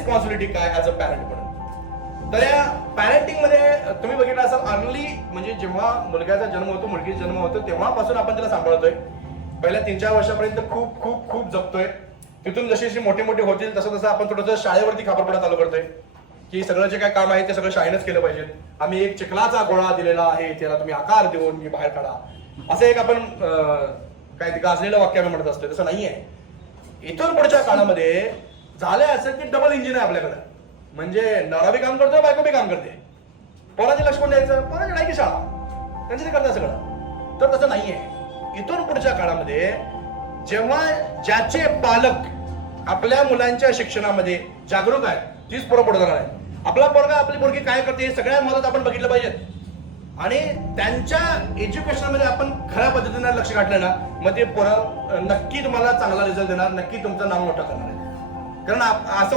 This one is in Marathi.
रिस्पॉन्सिबिलिटी काय ऍज अ पॅरेंट म्हणून. तर या पॅरेंटिंग मध्ये तुम्ही बघितलं असाल अर्ली म्हणजे जेव्हा मुलग्याचा जन्म होतो मुलगीचा जन्म होतो तेव्हापासून आपण त्याला सांभाळतोय. पहिल्या 3-4 वर्षापर्यंत खूप खूप खूप जपतोय. तिथून जशी जशी मोठे मोठे होतील तसं तसं आपण थोडंसं शाळेवरती खापरपडा चालू करतोय की सगळं जे काय काम आहे ते सगळं शाळेनंच केलं पाहिजे. आम्ही एक चिखलाचा गोळा दिलेला आहे त्याला तुम्ही आकार देऊन मी बाहेर काढा असं एक आपण काय गाजलेलं वाक्य म्हणत असतोय. तसं नाहीये. इथून पुढच्या काळामध्ये झालं असं की डबल इंजिन आहे आपल्याकडं. म्हणजे नवरा बी काम करतोय बायको बी काम करते. पोराचे लक्ष कोण द्यायचं पोराची नाही की शाळा त्यांचं ते करतात सगळं. तर तसं नाहीये. इथून पुढच्या काळामध्ये जेव्हा ज्याचे पालक आपल्या मुलांच्या शिक्षणामध्ये जागरूक आहेत तीच पोरं पुढे जाणार आहे. आपला पोरगा आपली पोरगी काय करते हे सगळ्यात महत्त्वाचं आपण बघितलं पाहिजे. आणि त्यांच्या एज्युकेशनमध्ये आपण खऱ्या पद्धतीने लक्ष घातलं ना मग ते पोरं नक्की तुम्हाला चांगला रिझल्ट देणार. नक्की तुमचं नाव मोठं करणार आहे. कारण असं